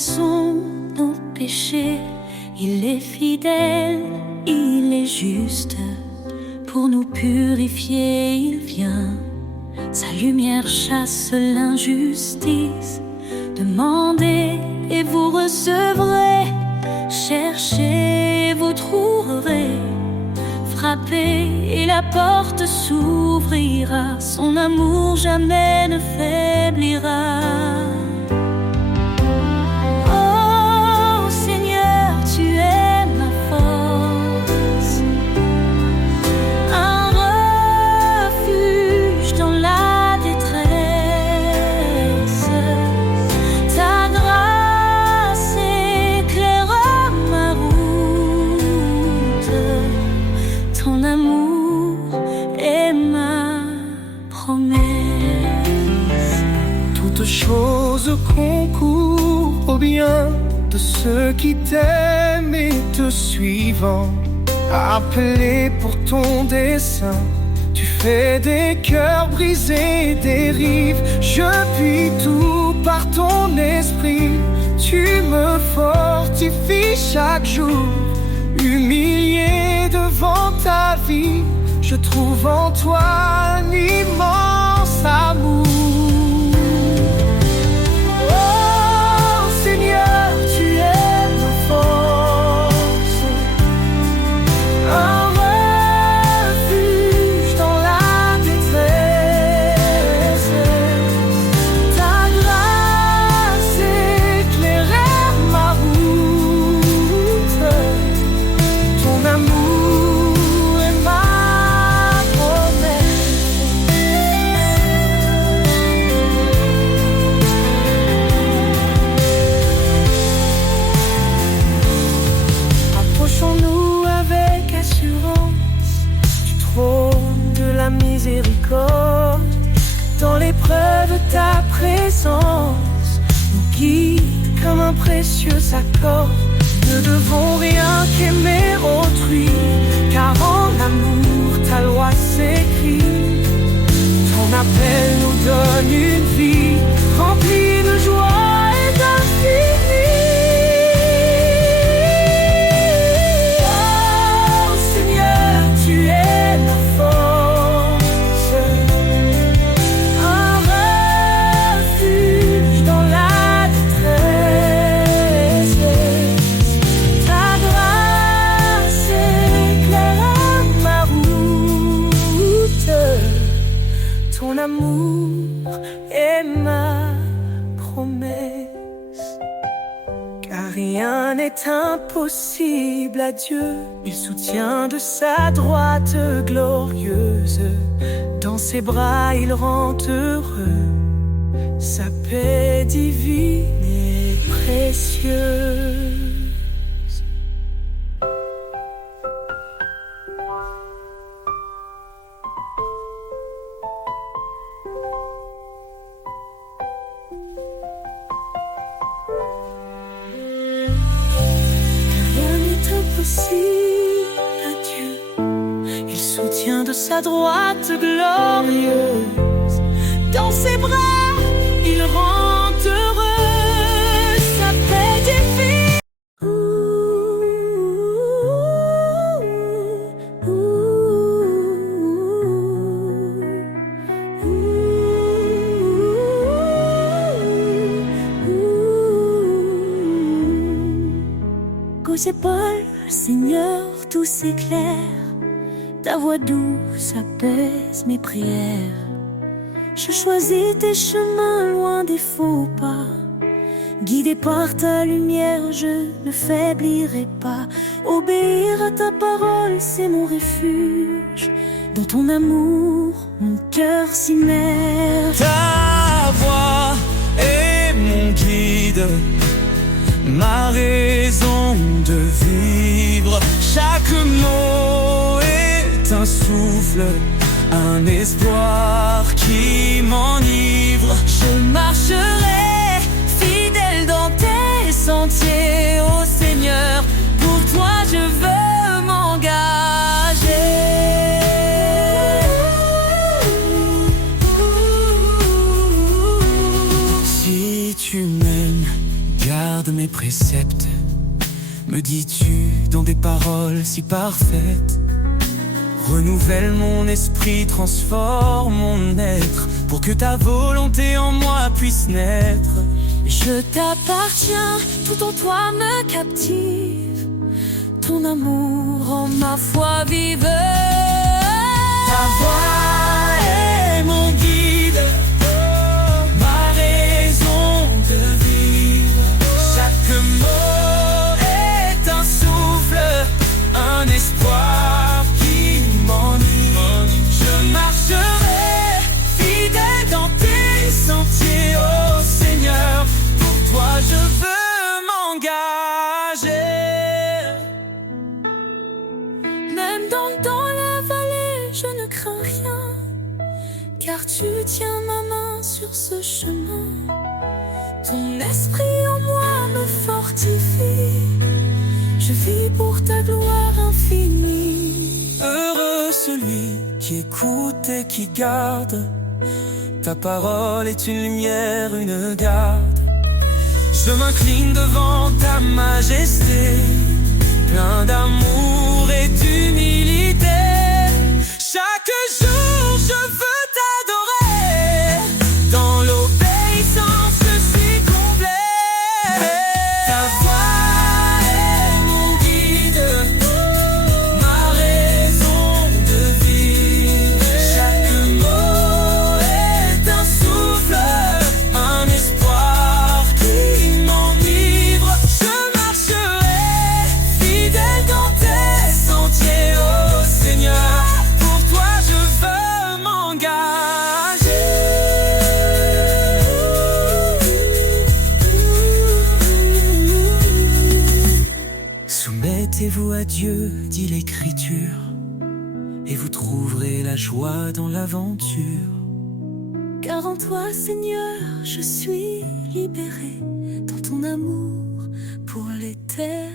effaçons nos péchés. Il est fidèle, il est juste. Pour nous purifier, il vient. Sa lumière chasse l'injustice. Demandez et vous recevrez. Cherchez et vous trouverez. Frappez et la porte s'ouvrira. Son amour jamais ne faiblira. Oh Seigneur, tu es ma force, un refuge dans la détresse. Ta grâce éclaire ma route. Ton amour est ma promesse. Toutes choses concourent au bien de ceux qui t'aiment et te suivent. Appelé pour ton dessein, tu fais des cœurs brisés, des rives. Je puis tout par ton esprit. Tu me fortifies chaque jour. Humilié devant ta vie, je trouve en toi un immense amour. Oh Seigneur, tu es ma force, un refuge dans la détresse. Ta grâce éclaire ma route. Ton amour est ma promesse. Approchons-nous avec assurance du trône de la miséricorde. Dans l'épreuve, ta présence nous guide comme un précieux accord. Ne devons rien qu'aimer autrui, car en amour ta loi s'écrit. Ton appel nous donne une vie remplie de joie et d'infini. Oh Seigneur, tu es ma force, un refuge dans la détresse. Ta grâce éclaire ma route. Ton amour est ma promesse. Car rien n'est impossible à Dieu. Il soutient de sa droite glorieuse. Dans ses bras il rend heureux. Sa paix divine et précieuse. Rien n'est impossible à Dieu. Il soutient de sa droite glorieuse. Dans ses bras, il rend heureux. Sa paix divine. Qu'aux épaules, Seigneur, tout s'éclaire. Ta voix douce apaise mes prières. Je choisis tes chemins loin des faux pas. Guidé par ta lumière, je ne faiblirai pas. Obéir à ta parole, c'est mon refuge. Dans ton amour, mon cœur s'immerge. Ta voix est mon guide, ma raison de vivre. Chaque mot est un souffle, un espoir qui m'enivre. Je marcherai fidèle dans tes sentiers, ô Seigneur. Pour toi je veux m'engager. Si tu m'aimes, garde garde mes préceptes, me dis-tu dans des paroles si parfaites. Renouvelle mon esprit, transforme mon être, pour que ta volonté en moi puisse naître. Je t'appartiens, tout en toi me captive, ton amour rend ma foi vive. Ta voix est mon guide, ma raison de vivre. Chaque mot est un souffle, un espoir qui m'enivre. Je marcherai fidèle dans tes sentiers, ô Seigneur. Pour toi je veux m'engager. Même dans la vallée, je ne crains rien, car tu tiens ma main sur ce chemin. Ton esprit en moi me fortifie, je vis pour ta gloire infinie. Heureux celui qui écoute et qui garde, ta parole est une lumière, une garde. Je m'incline devant ta majesté, plein d'amour et d'humilité. Chaque jour je veux t'adorer, dans l'obéissance je suis complet. Ta voix est mon guide, ma raison de vivre. Chaque mot est un souffle, un espoir qui m'enivre. Je marcherai fidèle dans tes sentiers, ô Seigneur. Pour toi je veux m'engager. Soumettez-vous à Dieu, dit l'Écriture, et vous trouverez la joie dans l'aventure. Car en toi, Seigneur, je suis libéré, dans ton amour pour l'éternité.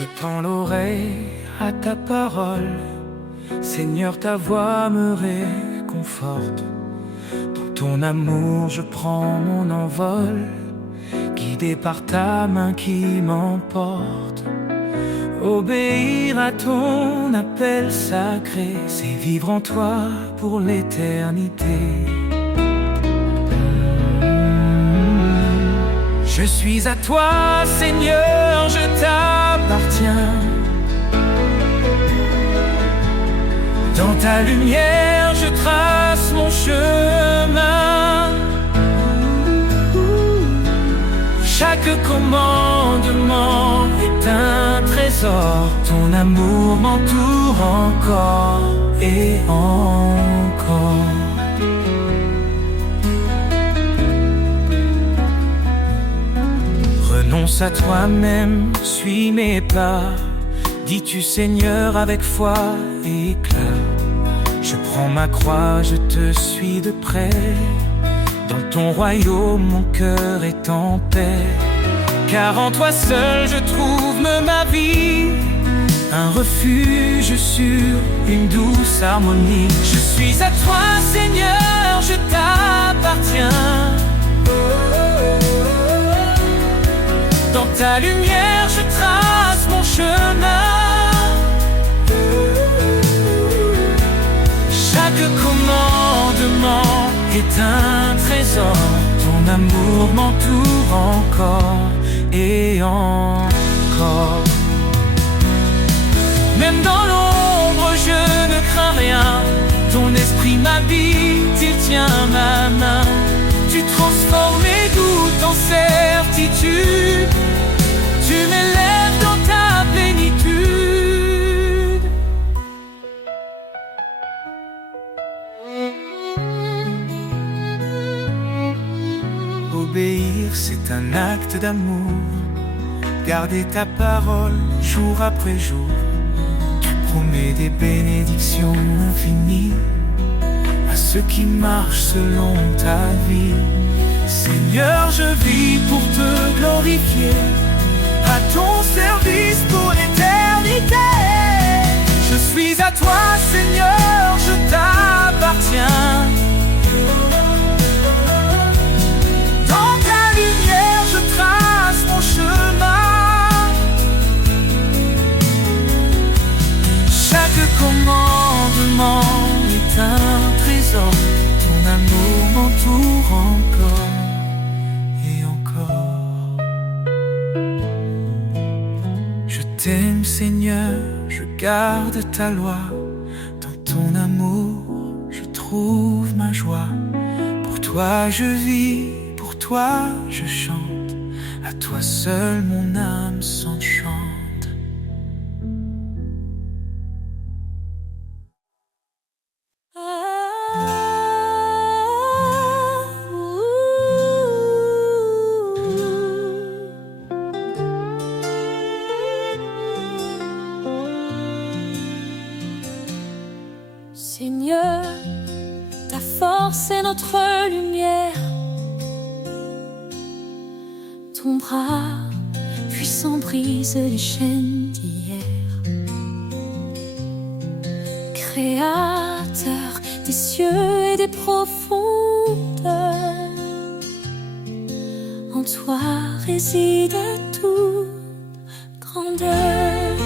Je tends l'oreille à ta parole, Seigneur, ta voix me réconforte. Dans ton amour je prends mon envol, guidé par ta main qui m'emporte. Obéir à ton appel sacré, c'est vivre en toi pour l'éternité. Je suis à toi, Seigneur, je t'appartiens. Dans ta lumière, je trace mon chemin. Chaque commandement est un trésor. Ton amour m'entoure encore et encore. Renonce à toi-même, suis mes pas. Dis-tu Seigneur avec foi et éclat. Je prends ma croix, je te suis de près. Dans ton royaume, mon cœur est en paix. Car en toi seul je trouve ma vie, un refuge sur une douce harmonie. Je suis à toi Seigneur, je t'appartiens. Dans ta lumière je trace mon chemin. Chaque commandement est un trésor. Ton amour m'entoure encore et encore. Même dans l'ombre je ne crains rien. Ton esprit m'habite, il tient ma main. Tu transformes mes doutes en certitude. Tu d'amour, garder ta parole jour après jour. Tu promets des bénédictions infinies à ceux qui marchent selon ta vie. Seigneur, je vis pour te glorifier, à ton service pour l'éternité. Je suis à toi, Seigneur, je t'appartiens. Dans ta lumière, je trace mon chemin. Chaque commandement est un trésor. Ton amour m'entoure encore et encore. Je t'aime, Seigneur, je garde ta loi. Dans ton amour, je trouve ma joie. Pour toi je vis, pour toi je chante. À toi seul mon âme s'enchante. Seigneur, ta force est notre lumière. Ton bras puissant brise les chaînes d'hier. Créateur des cieux et des profondeurs, en toi réside toute grandeur.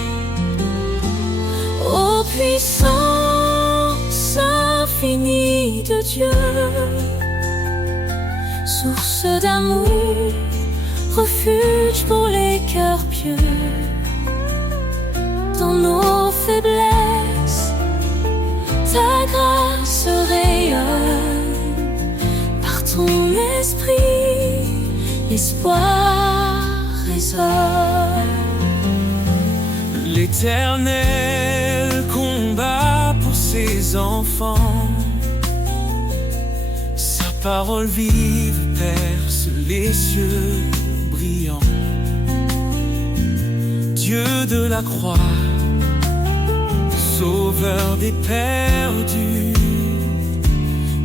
Ô puissance infinie de Dieu, source d'amour, refuge pour les cœurs pieux. Dans nos faiblesses, ta grâce rayonne. Par ton esprit, l'espoir résonne. L'Éternel combat pour ses enfants. Sa parole vive perce les cieux brillants. Dieu de la croix, sauveur des perdus.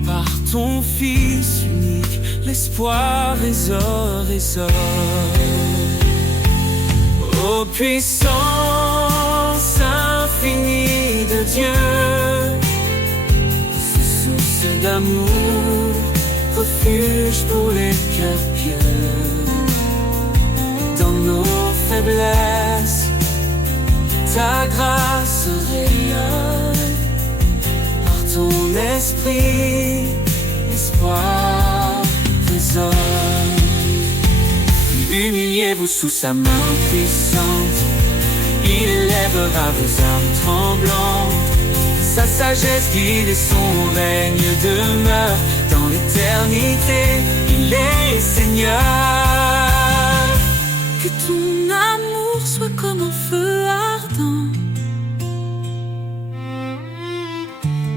Par ton Fils unique, l'espoir résonne. Ô puissance infinie de Dieu, source d'amour, refuge pour les cœurs pieux. Dans nos faiblesses, ta grâce rayonne. Par ton esprit, l'espoir résonne. Humiliez-vous sous sa main puissante, il élèvera vos âmes tremblantes. Sa sagesse guide et son règne demeure. Dans l'éternité, il est Seigneur. Que ton amour soit comme un feu ardent,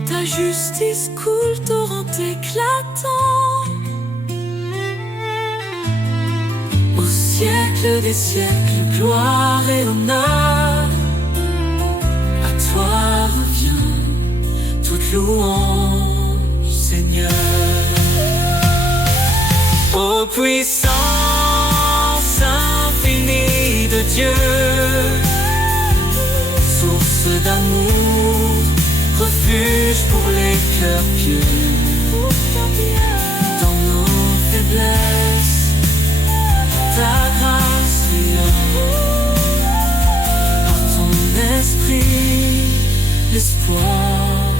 ta justice coule torrent éclatant. Au siècle des siècles, gloire et honneur. À toi revient toute louange, Seigneur. Ô puissance infinie de Dieu, source d'amour, refuge pour les cœurs pieux. Dans nos faiblesses, ta grâce rayonne. Par ton esprit, l'espoir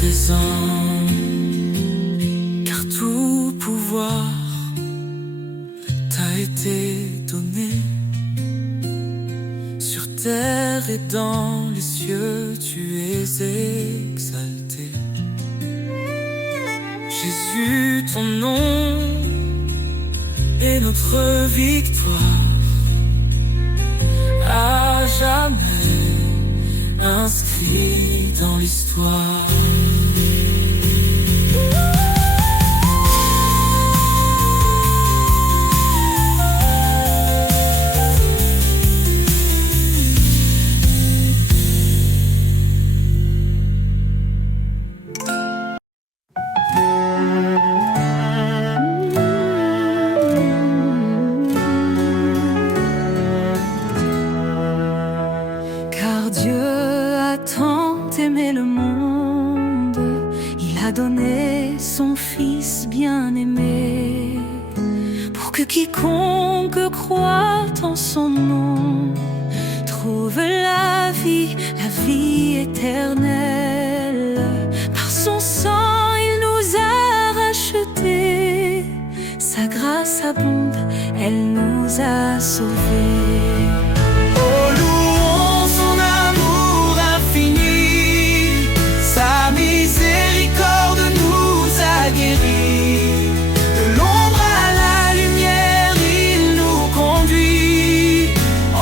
résonne. Car tout pouvoir t'a été donné. Sur terre et dans les cieux, tu es exalté. Jésus, ton nom est notre victoire, à jamais inscrit dans l'histoire. donné son Fils bien-aimé, pour que quiconque croit en son nom trouve la vie éternelle. Par son sang, il nous a rachetés, sa grâce abonde, elle nous a sauvés. Oh, louons son amour infini, sa miséricorde nous a guéris. De l'ombre à la lumière, il nous conduit.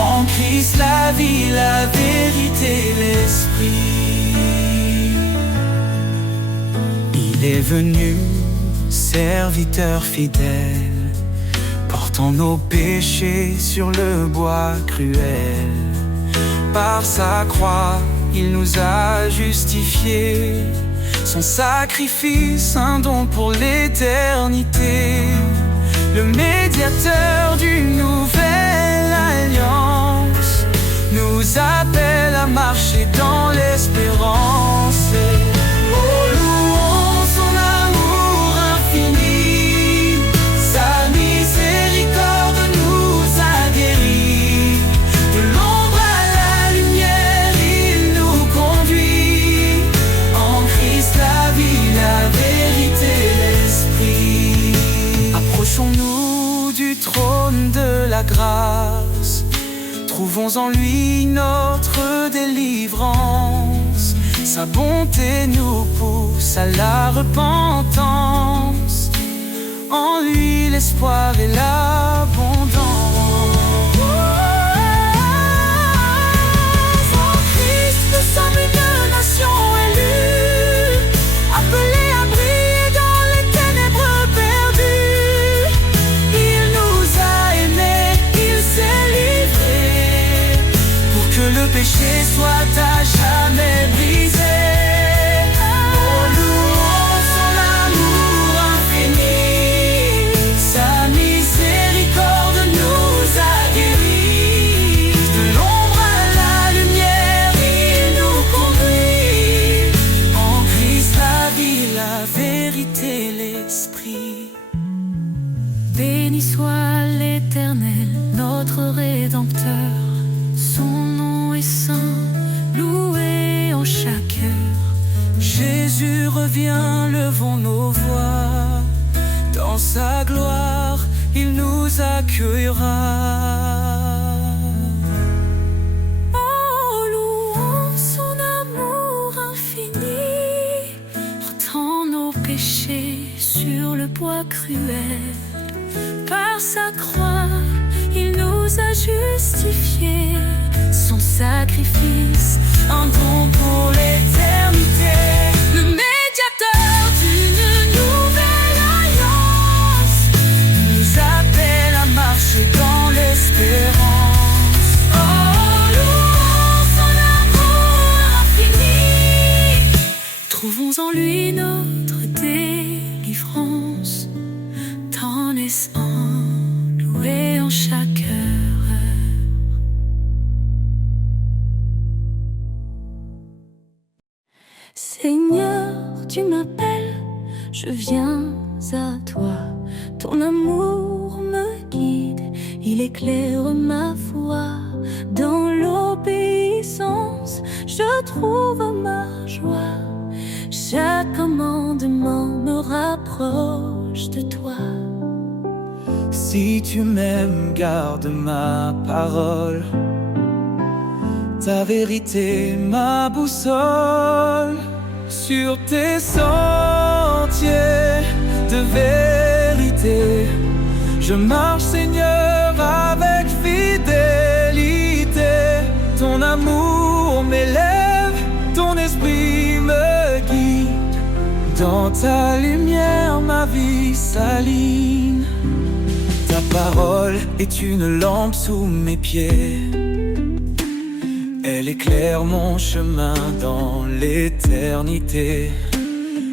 En Christ la vie, la vérité, l'esprit. Il est venu, serviteur fidèle, portant nos péchés sur le bois cruel. Par sa croix, il nous a justifiés. Son sacrifice, un don pour l'éternité. Le médiateur d'une nouvelle alliance nous appelle à marcher dans l'espérance. Oh, louons son amour infini, sa miséricorde nous a guéris. De l'ombre à la lumière, il nous conduit. En Christ la vie, la vérité, l'esprit. Approchons-nous du trône de la grâce, trouvons en lui notre délivrance. Sa bonté nous pousse à la repentance, en lui l'espoir et l'abondance. En Christ nous sommes une nation élue, appelée à briller dans les ténèbres perdues. Il nous a aimés, il s'est livré, pour que le péché soit à jamais brisé. Oh, louons son amour infini, sa miséricorde nous a guéris. De l'ombre à la lumière, il nous conduit. En Christ la vie, la vérité, l'esprit. Béni soit l'Éternel, notre Rédempteur. Son nom est saint, loué en chaque heure. Jésus revient, levons nos voix. Dans sa gloire, il nous accueillera. Oh, louons son amour infini, portant nos péchés sur le bois cruel. Par sa croix, il nous a justifiés. Son sacrifice, un don pour l'éternité. Le médiateur d'une nouvelle alliance nous appelle à marcher dans l'espérance. Oh, louons son amour infini, trouvons en lui notre délivrance. Tant est loué en chaque heure. Seigneur, tu m'appelles, je viens à toi. Ton amour me guide, il éclaire ma voie. Dans l'obéissance, je trouve ma joie. Chaque commandement me rapproche de toi. Si tu m'aimes, garde ma parole, ta vérité, ma boussole. Sur tes sentiers de vérité, je marche, Seigneur, avec fidélité. Ton amour m'élève, ton esprit me guide. Dans ta lumière, ma vie s'aligne. Ta parole est une lampe sous mes pieds, elle éclaire mon chemin dans l'éternité.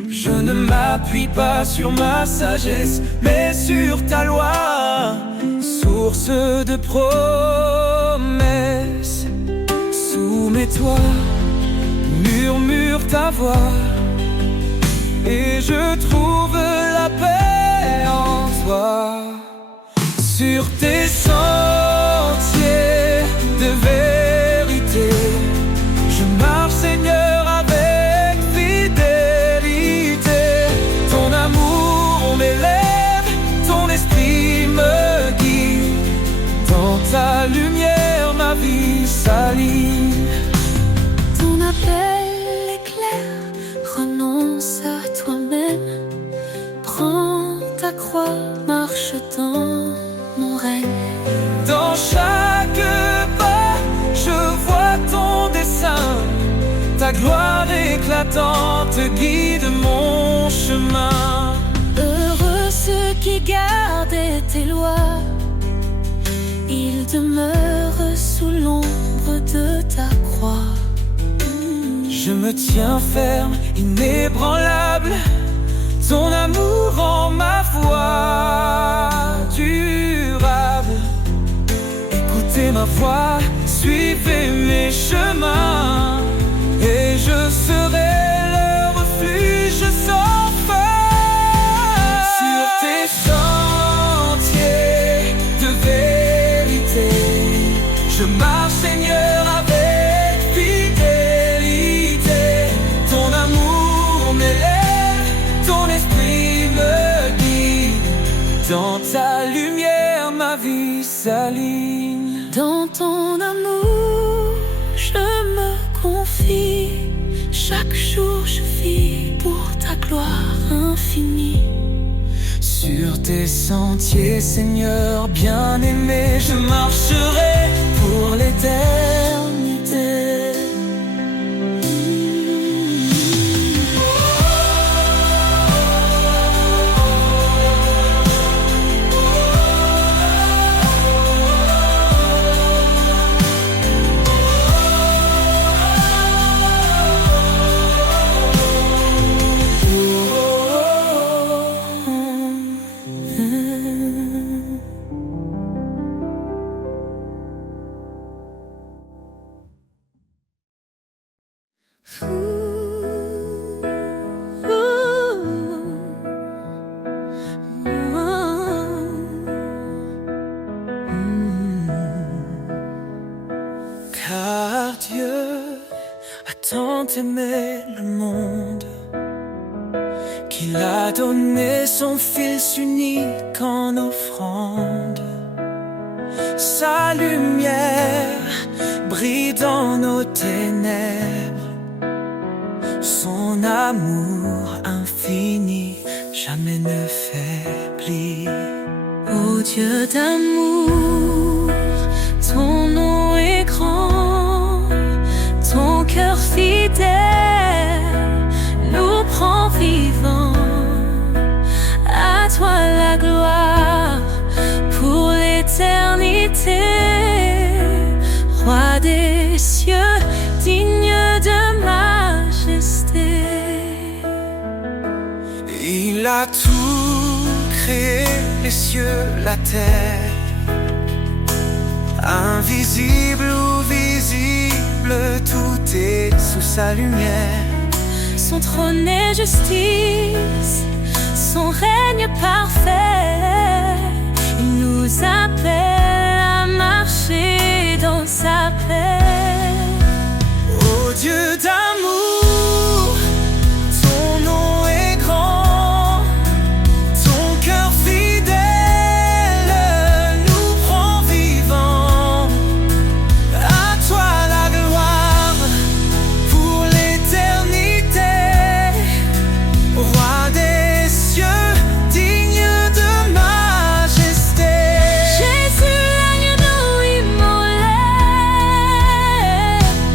Je ne m'appuie pas sur ma sagesse, mais sur ta loi, source de promesses. Soumets-toi, murmure ta voix, et je trouve la paix en toi. Sur tes sentiers de vérité, je marche, Seigneur, avec fidélité. Ton amour m'élève, ton esprit me guide. Dans ta lumière, ma vie s'aligne. Ton appel est clair, renonce à toi-même. Prends ta croix, marche dans mon règne. Dans chaque pas, je vois ton dessein. Ta gloire éclatante guide mon chemin. Heureux ceux qui gardent tes lois, ils demeurent sous l'ombre de ta croix. Je me tiens ferme, inébranlable. Ton amour rend ma voix durable. Écoutez ma voix, suivez mes chemins, et je serai le refuge sans fin. Sur tes sentiers de vérité, je marche, Seigneur, avec fidélité. Ton amour m'élève, ton esprit me guide. Dans ta lumière, ma vie s'aligne. Dans ton amour, je me confie. Chaque jour, je vis pour ta gloire infinie. Sur tes sentiers, Seigneur bien-aimé, je marcherai pour l'éternité. Car Dieu a tant aimé le monde qu'il a donné son Fils unique en offrande. Sa lumière brille dans nos ténèbres. Son amour infini jamais ne faiblit. Ô Dieu d'amour, ton nom est grand, ton cœur fidèle nous prend vivants. À toi la gloire pour l'éternité, Roi des cieux, digne de majesté. Il a tout créé, les cieux, la terre, invisible ou visible, tout est sous sa lumière. Son trône est justice, son règne parfait. Il nous appelle à marcher dans sa paix. Ô Dieu d'amour, ton nom est grand, ton cœur fidèle nous prend vivants. À toi la gloire pour l'éternité, Roi des cieux, digne de majesté. Jésus, l'agneau immolé,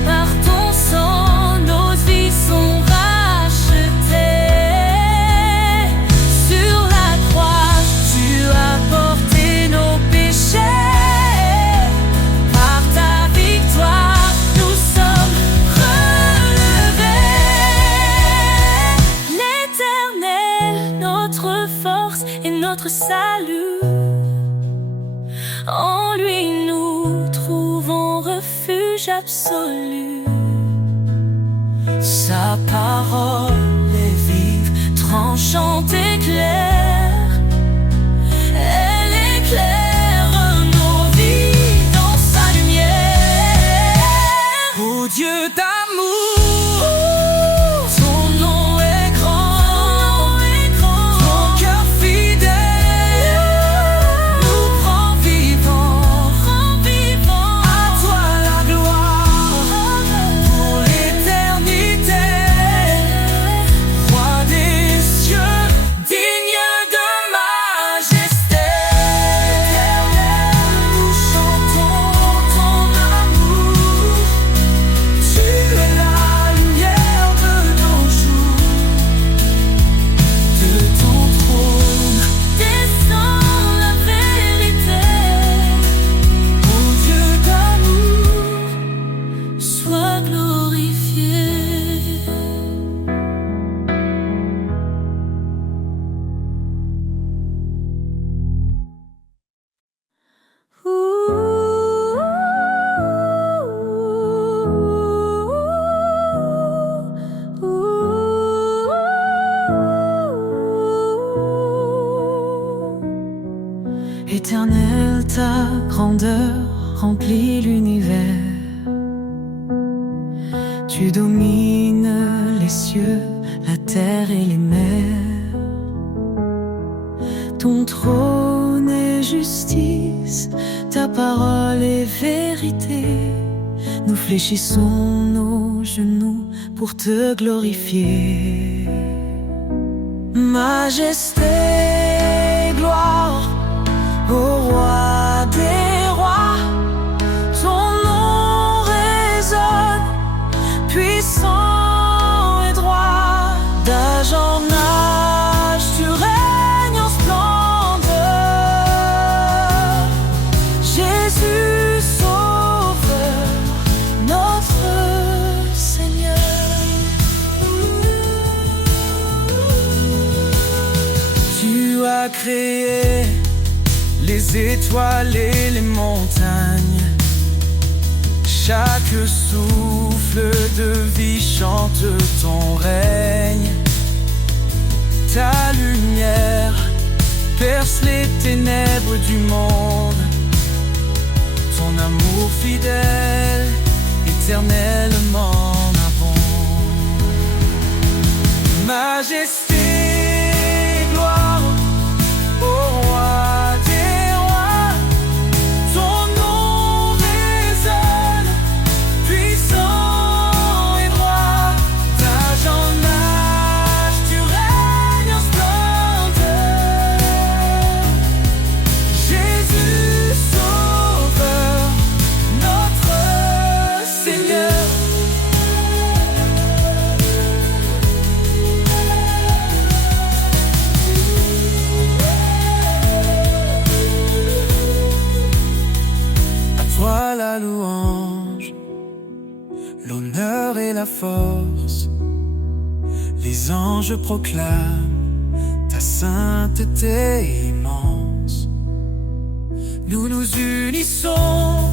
par ton sang nos vies sont rachetées. Sur la croix, tu as porté nos péchés. Par ta victoire, nous sommes relevés. L'Éternel, notre force et notre salut, en lui nous trouvons refuge absolu. Sa parole est vive, tranchante éclaire. Elle éclaire nos vies dans sa lumière. Ô Dieu d'amour, Ton nom est grand, ton cœur fidèle nous rend vivants. À toi la gloire pour l'éternité. Roi des cieux, digne de majesté. Nous chantons ton amour. Tu es la lumière de nos jours. De ton trône descend la vérité. Ô Dieu d'amour, sois glorifié. Éternel, ta grandeur remplit l'univers. Tu domines les cieux, la terre et les mers. Ton trône est justice, ta parole est vérité. Nous fléchissons nos genoux pour te glorifier. Majesté, gloire au roi des rois. Ton nom résonne, puissant et droit. D'âge en âge, tu règnes en splendeur. Jésus, Sauveur, notre Seigneur. tu as créé les étoiles et les montagnes. Chaque souffle de vie chante ton règne. Ta lumière perce les ténèbres du monde. Ton amour fidèle, éternellement abonde. Majesté, gloire au roi des rois. Ton nom résonne, puissant et droit. D'âge en âge, tu règnes en splendeur. Jésus, Sauveur, notre Seigneur. À toi la louange, l'honneur et la force. Les anges proclament ta sainteté immense. Nous nous unissons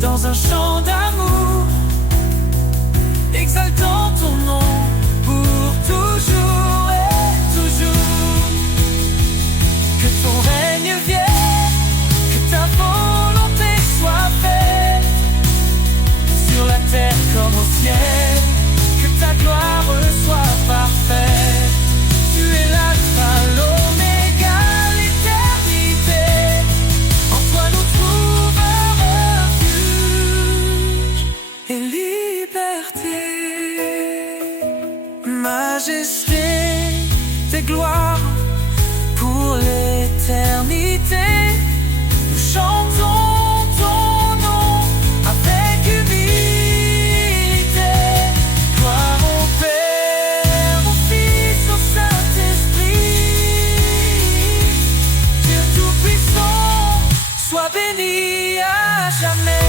dans un chant d'amour, exaltant ton nom pour toujours et toujours. Que ton règne vienne, que ta volonté soit faite, sur la terre comme au ciel, que ta gloire soit parfaite. Tu es l'alpha, l'oméga, l'éternité. En toi nous trouvons refuge et liberté. Majesté, tes gloires pour l'éternité. Nous chantons ton nom avec humilité. Gloire au Père, au Fils, au Saint-Esprit. Dieu Tout-Puissant, sois béni à jamais.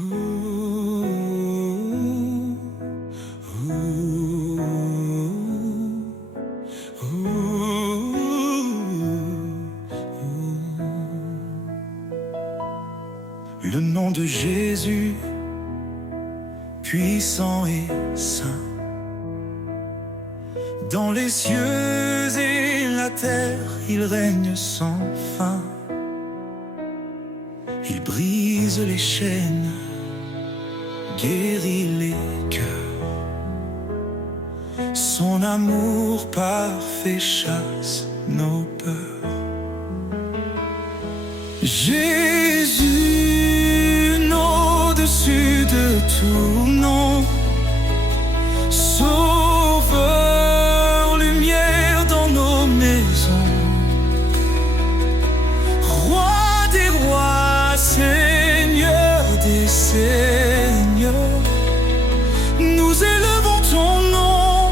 Ooh, ooh. nom de Jésus, puissant et saint. Dans les cieux et la terre, il règne sans fin. Il brise les chaînes, guérit les cœurs. Son amour parfait chasse nos peurs. Jésus, au-dessus de tout nom, Sauveur, lumière dans nos maisons, Roi des rois, Seigneur des seigneurs, nous élevons ton nom,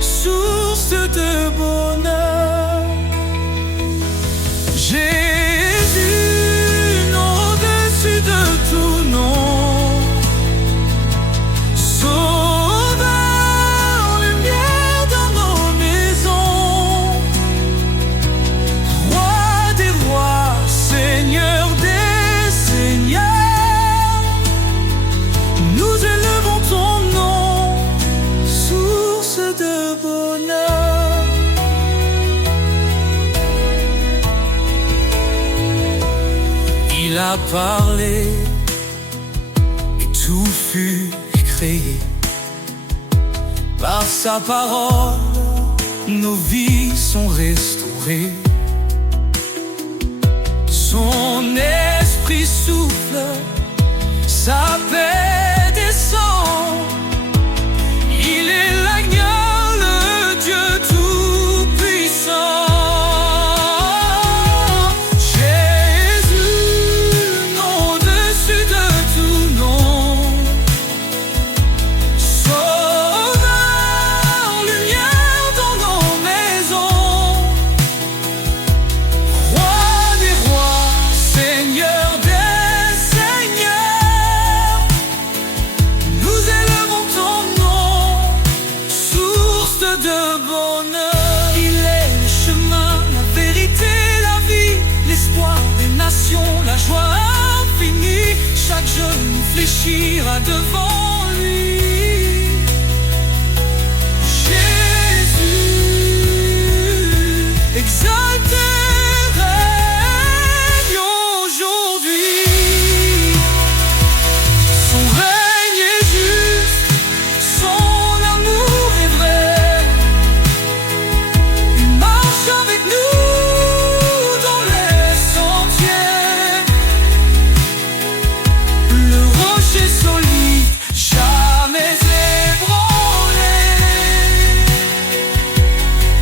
source de bonheur. Jésus, au-dessus de tout nom, Sauveur, lumière dans nos maisons, Roi des rois, Seigneur des seigneurs, nous élevons ton nom, source de bonheur. Il a parlé et tout fut créé. Par sa parole, nos vies sont restaurées. Son esprit souffle, sa paix descend. Il est l'agneau, le Dieu tout-puissant. La joie infinie, chaque genou fléchira devant lui. Jésus, exalté, règne aujourd'hui. Son règne est juste, son amour est vrai. Il marche avec nous dans les sentiers. Solide, jamais ébranlé.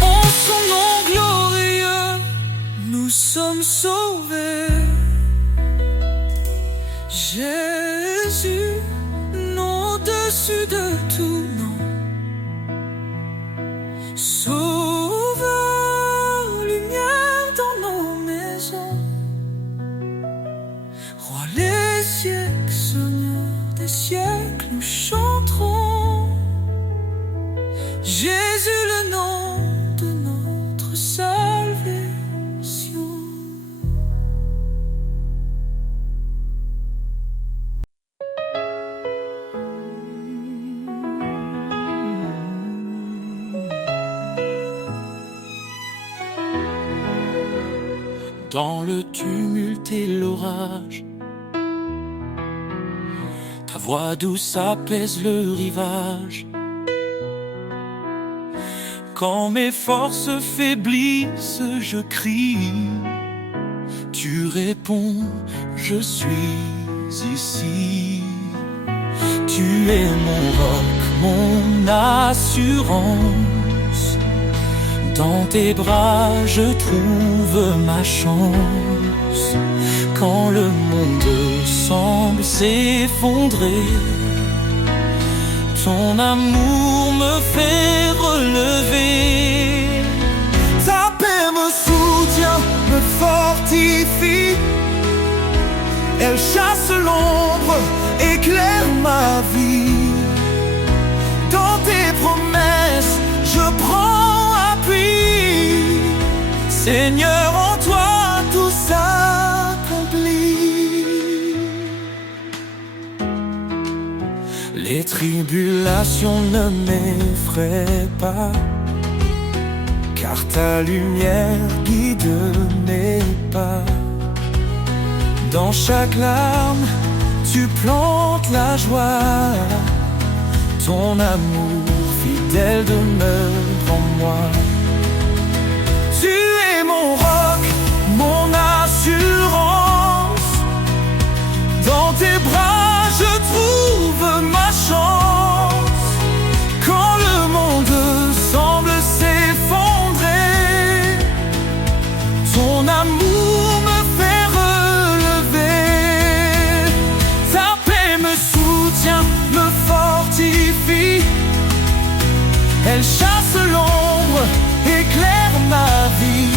En son nom glorieux, nous sommes sauvés. Jésus, nom au-dessus de tout nom, Sauveur, lumière dans nos maisons, Roi les siècles, Seigneur des siècles, nous chanterons Jésus, le nom de notre salvation. Dans le tumulte et l'orage, ta voix douce apaise le rivage. Quand mes forces faiblissent, je crie. Tu réponds, je suis ici. Tu es mon roc, mon assurance. Dans tes bras, je trouve ma chance. Quand le monde semble s'effondrer, ton amour me fait relever. Ta paix me soutient, me fortifie. Elle chasse l'ombre, éclaire ma vie. Dans tes promesses, je prends appui. Seigneur, en toi tout s'accomplit. Les tribulations ne m'effraient pas, car ta lumière guide mes pas. Dans chaque larme, tu plantes la joie. Ton amour fidèle demeure en moi. Tu es mon roc, mon assurance. Dans tes bras, je trouve ma chance. Quand le monde semble s'effondrer, ton amour me fait relever. Ta paix me soutient, me fortifie. Elle chasse l'ombre, éclaire ma vie.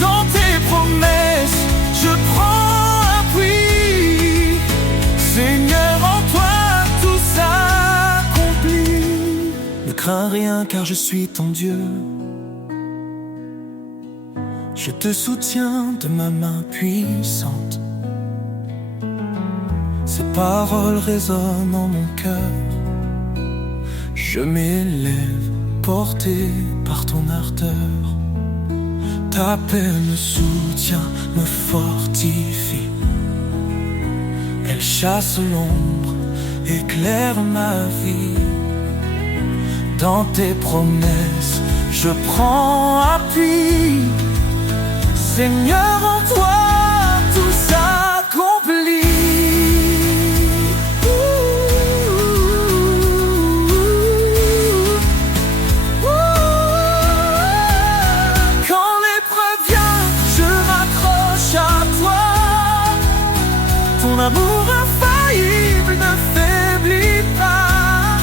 Dans tes promesses, je prends appui. Seigneur, en toi tout s'accomplit. Ne crains rien car je suis ton Dieu. Je te soutiens de ma main puissante. Ces paroles résonnent en mon cœur. Je m'élève, porté par ton ardeur. Ta paix me soutient, me fortifie. Elle chasse l'ombre, éclaire ma vie. Dans tes promesses, je prends appui. Seigneur, en toi tout s'accomplit. Ton amour infaillible ne faiblit pas.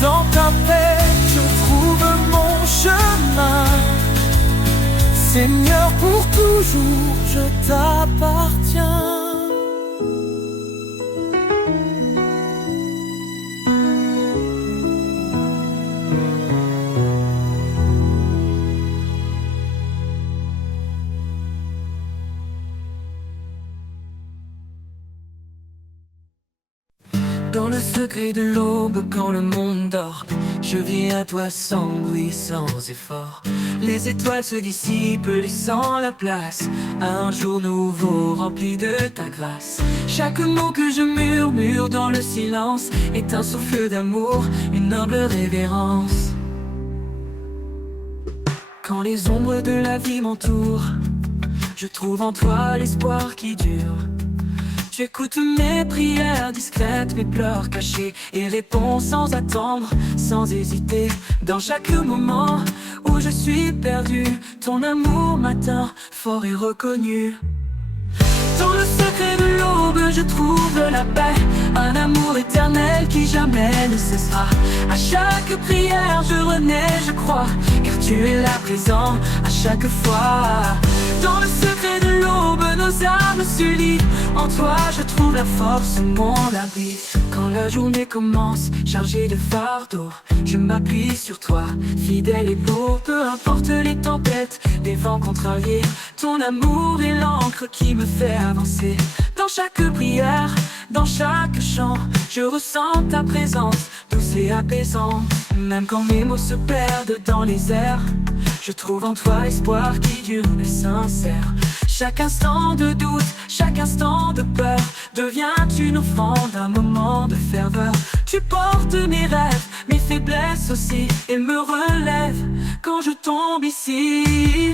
Dans ta paix, je trouve mon chemin. Seigneur, pour toujours, je t'appartiens. Dans le secret de l'aube, quand le monde dort, je viens à toi sans bruit, sans effort. Les étoiles se dissipent, laissant la place à un jour nouveau rempli de ta grâce. Chaque mot que je murmure dans le silence est un souffle d'amour, une humble révérence. Quand les ombres de la vie m'entourent, je trouve en toi l'espoir qui dure. Tu écoutes mes prières discrètes, mes pleurs cachés, et réponds sans attendre, sans hésiter. Dans chaque moment où je suis perdu, ton amour m'atteint, fort et reconnu. Dans le secret de l'aube, je trouve la paix, un amour éternel qui jamais ne cessera. À chaque prière, je renais, je crois, car tu es là présent à chaque fois. Dans le secret de l'aube, nos âmes s'unissent. En toi, je trouve la force, mon abri. Quand la journée commence, chargée de fardeaux, je m'appuie sur toi, fidèle et beau. Peu importe les tempêtes, les vents contrariés, ton amour est l'encre qui me fait avancer. Dans chaque prière, dans chaque chant, je ressens ta présence, douce et apaisante. Même quand mes mots se perdent dans les airs, je trouve en toi l'espoir qui dure et sincère. Chaque instant de doute, chaque instant de peur devient une offrande, un moment de ferveur. Tu portes mes rêves, mes faiblesses aussi, et me relèves quand je tombe ici.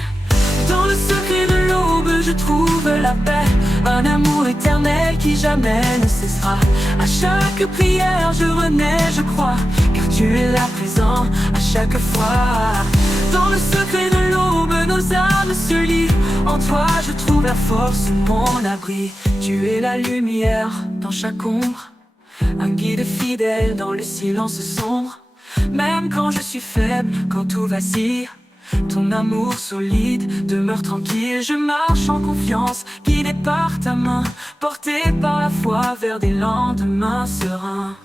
Dans le secret de l'aube, je trouve la paix, un amour éternel qui jamais ne cessera. À chaque prière, je renais, je crois, car tu es là présent à chaque fois. Dans le secret de l'aube, nos âmes se lient. En toi, je trouve la force, mon abri. Tu es la lumière dans chaque ombre, un guide fidèle dans le silence sombre. Même quand je suis faible, quand tout vacille, ton amour solide demeure tranquille. Je marche en confiance, guidé par ta main, porté par la foi vers des lendemains sereins.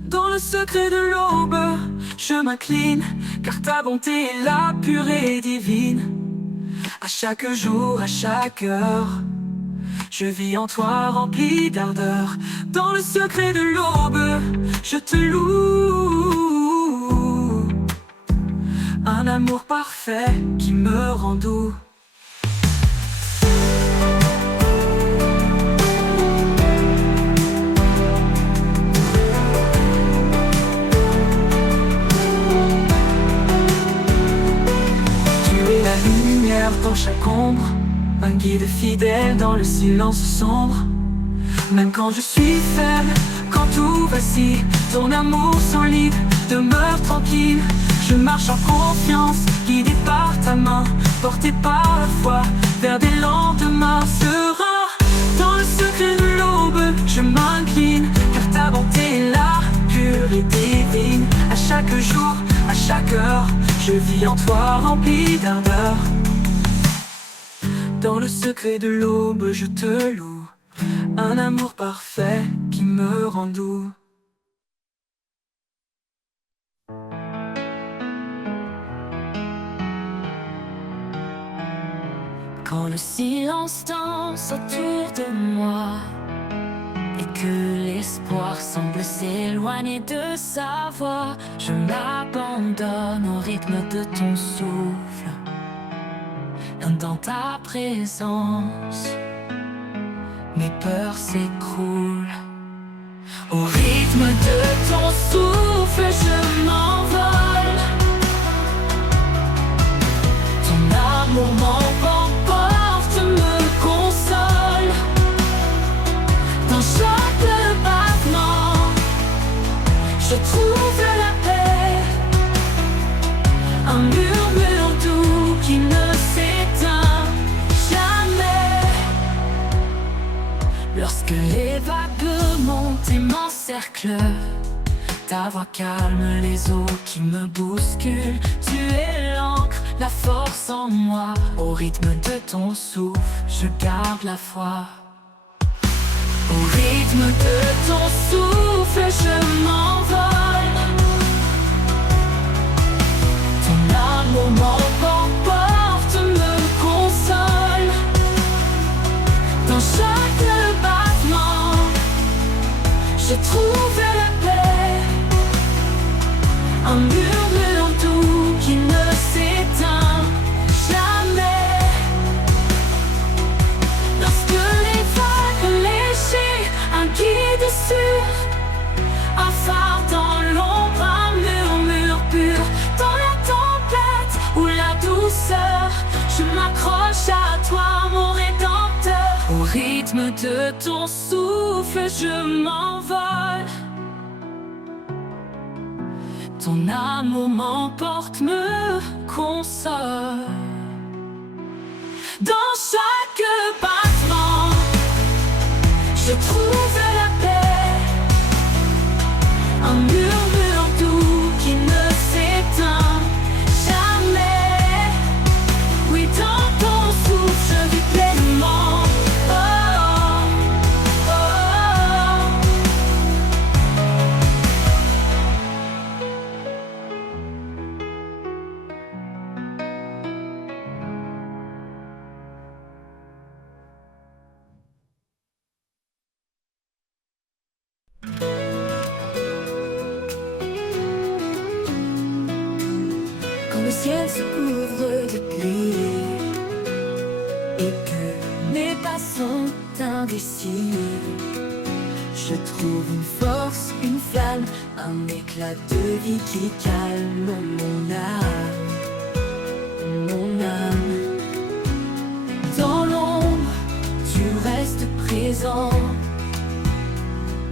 Dans le secret de l'aube, je m'incline, car ta bonté est là, pure et divine. À chaque jour, à chaque heure, Je vis en toi rempli d'ardeur. Dans le secret de l'aube, je te loue. Un amour parfait qui me rend doux. Dans chaque ombre, un guide fidèle dans le silence sombre. Même quand je suis faible, quand tout vacille, ton amour solide demeure tranquille. Je marche en confiance, guidé par ta main, porté par la foi, vers des lendemains sereins. Dans le secret de l'aube, je m'incline, car ta bonté est là, pure et divine. À chaque jour, à chaque heure, je vis en toi rempli d'ardeur. Dans le secret de l'aube, je te loue. Un amour parfait qui me rend doux. Quand le silence danse autour de moi et que l'espoir semble s'éloigner de sa voix, je m'abandonne au rythme de ton souffle. Dans ta présence, mes peurs s'écroulent. Au rythme de ton souffle, je m'envole. Ton amour m'emporte, me console. Dans chaque battement, je trouve la paix. Un murmure doux qui ne lorsque les vagues montent et m'encerclent, ta voix calme les eaux qui me bousculent. Tu es l'encre, la force en moi. Au rythme de ton souffle, je garde la foi. Au rythme de ton souffle, je m'envole. Ton amour m'emporte, me console. Dans chaque battement, je trouve la paix. Un murmure doux qui ne s'éteint jamais. Lorsque les vagues léchées, un guide sûr, un phare dans l'ombre, un murmure pur. Dans la tempête ou la douceur, je m'accroche à toi, mon rédempteur. Au rythme de ton souffle, je m'envole. Ton amour m'emporte, me console. Dans chaque battement, je trouve la paix. Un murmure doux qui ne s'éteint jamais. Oui, dans ton souffle, je vis pleinement. Quand le ciel se couvre de pluie et que mes pas sont indécis, je trouve une force, une flamme, un éclat de vie qui calme mon âme, mon âme. Dans l'ombre, tu restes présent,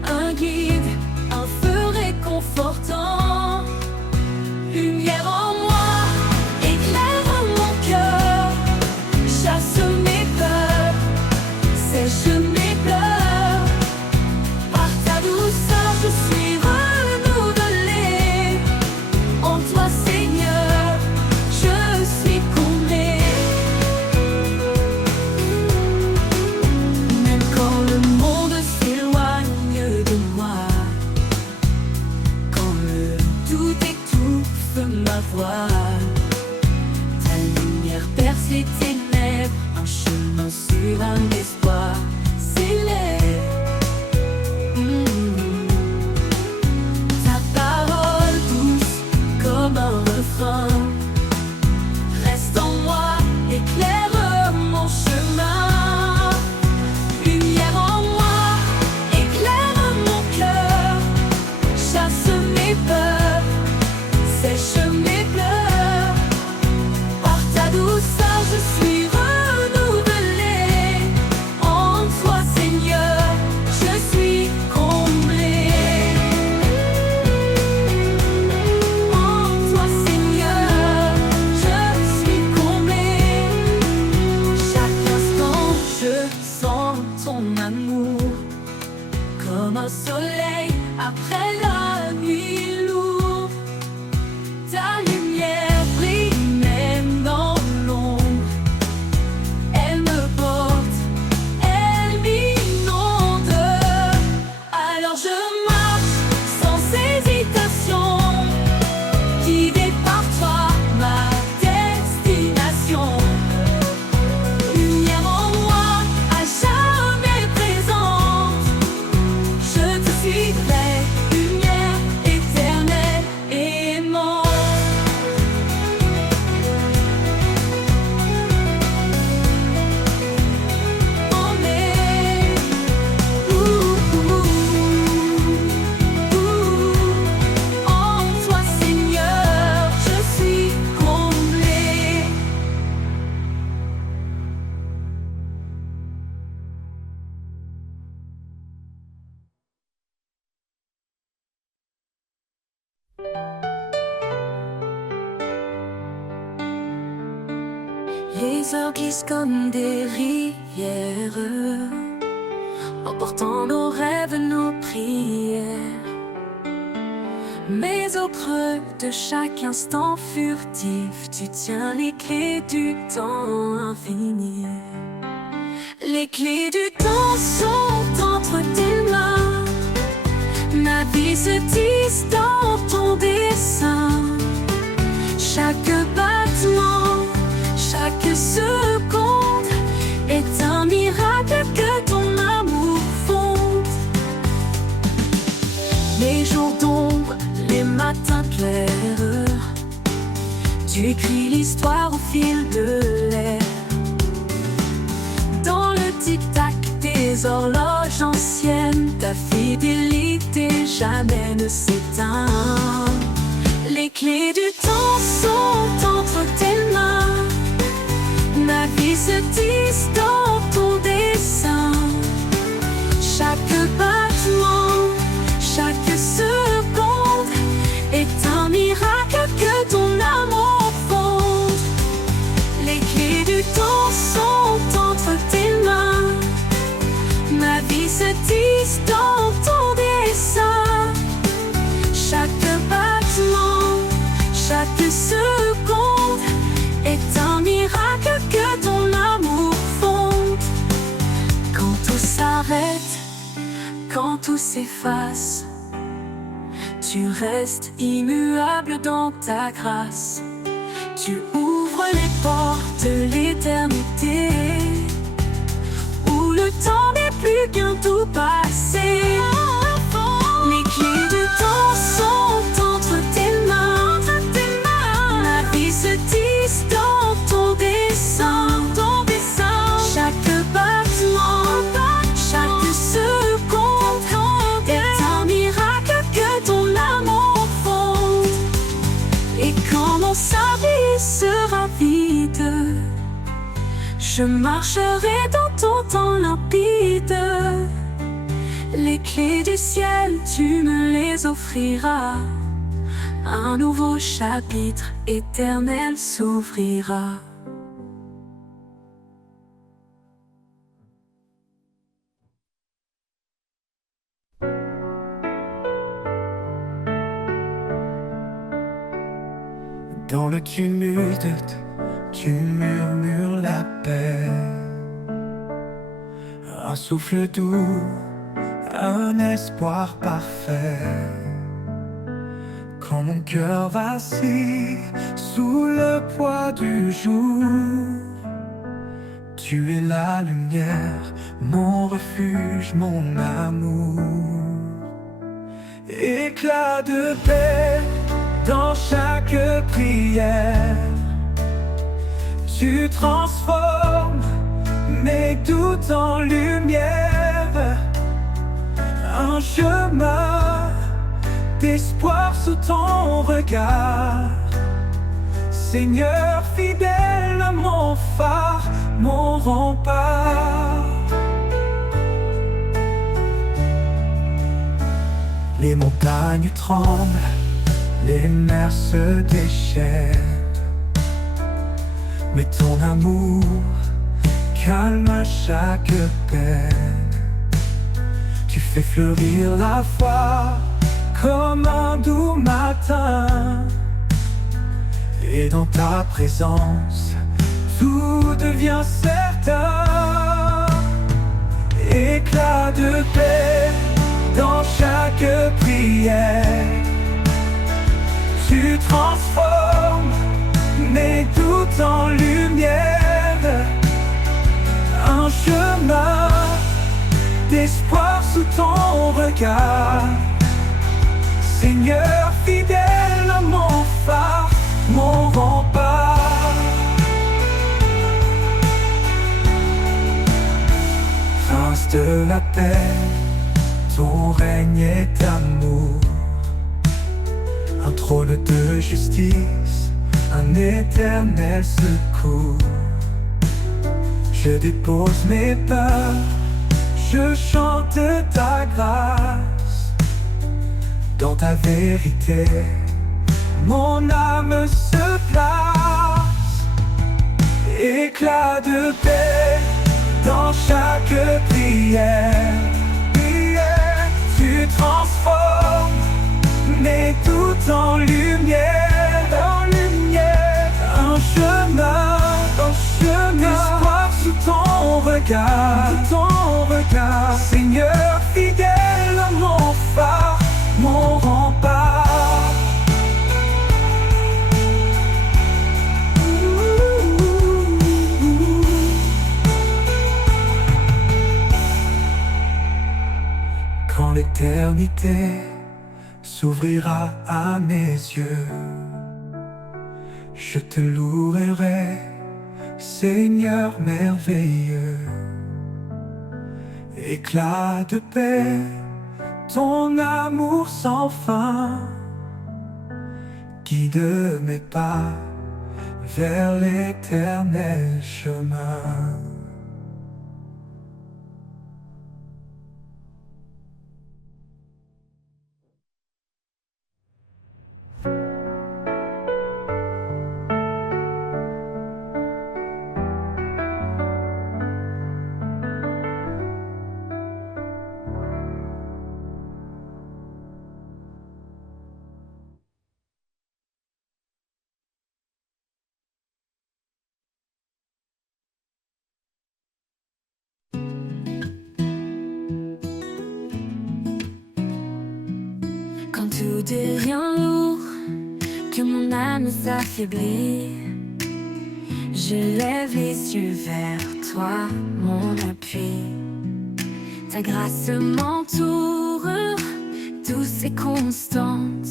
un guide, un feu réconfortant, lumière en moi, éclaire mon cœur, chasse mes peurs, sèche mes pleurs. Par ta douceur, je suis renouvelé. En toi, Seigneur, je suis comblé. Même quand le monde s'éloigne de moi, quand le doute étouffe ma voix, ta lumière perce les ténèbres, un chemin sur un espoir son amour, comme un soleil après la nuit lourde. Ta lumière brille même dans l'ombre. Elle me porte, elle m'inonde. Alors je marche sans hésitation, guidée par toi, ma destination. Lumière en moi, à jamais présente. Je te suivrai, lumière éternelle et aimante. Emmenez, en toi Seigneur, je suis comblée. Les heures glissent comme des rivières, emportant nos rêves, nos prières. Mais au creux de chaque instant furtif, tu tiens les clés du temps infini. Les clés du temps sont entre tes mains. Ma vie se tisse dans ton dessin. Chaque battement, chaque seconde est un miracle que ton amour fonde. Les jours d'ombre, les matins clairs, tu écris l'histoire au fil de l'air. Dans le tic-tac des horloges anciennes, ta fidélité jamais ne s'éteint. Les clés du temps sont entre tes mains. Ma vie se tisse dans ton dessin. Chaque battement, chaque seconde est un miracle que ton amour fonde. Les clés du temps sont entre tes mains. Ma vie se tisse dans ton dessin. Chaque battement, chaque seconde est un miracle que ton amour fonde. Quand tout s'arrête, quand tout s'efface, tu restes immuable dans ta grâce. Tu ouvres les portes de l'éternité, où le temps n'est plus qu'un tout passé. Les clés du temps sont entre tes mains. Ma vie se tisse dans ton dessin. Chaque battement, chaque seconde est un miracle que ton amour fonde. Et quand mon service sera vide, je marcherai dans ton temps limpide. Les clés du ciel, tu me les offriras. Un nouveau chapitre éternel s'ouvrira. Dans le tumulte, tu murmures la paix. Un souffle doux, un espoir parfait. Quand mon cœur vacille sous le poids du jour, tu es la lumière, mon refuge, mon amour. Éclat de paix dans chaque prière, tu transformes mes doutes en lumière. Un chemin d'espoir sous ton regard. Seigneur fidèle, mon phare, mon rempart. Les montagnes tremblent, les mers se déchaînent, mais ton amour calme chaque peine. fais fleurir la foi comme un doux matin. Et dans ta présence, tout devient certain. Éclat de paix dans chaque prière. Tu transformes mes doutes en lumière. Un chemin d'espoir sous ton regard. Seigneur fidèle, mon phare, mon rempart. Prince de la paix, ton règne est amour. Un trône de justice, un éternel secours. Je dépose mes peurs, je chante ta grâce. Dans ta vérité, mon âme se place. Éclat de paix dans chaque prière. Tu transformes mes doutes en lumière. Un chemin d'espoir sous ton regard. Seigneur fidèle, mon phare, mon rempart. Quand l'éternité s'ouvrira à mes yeux, je te louerai, Seigneur merveilleux. Éclat de paix, ton amour sans fin guide mes pas vers l'éternel chemin. Quand tout devient lourd, que mon âme s'affaiblit, je lève les yeux vers toi, mon appui. Ta grâce m'entoure, douce et constante.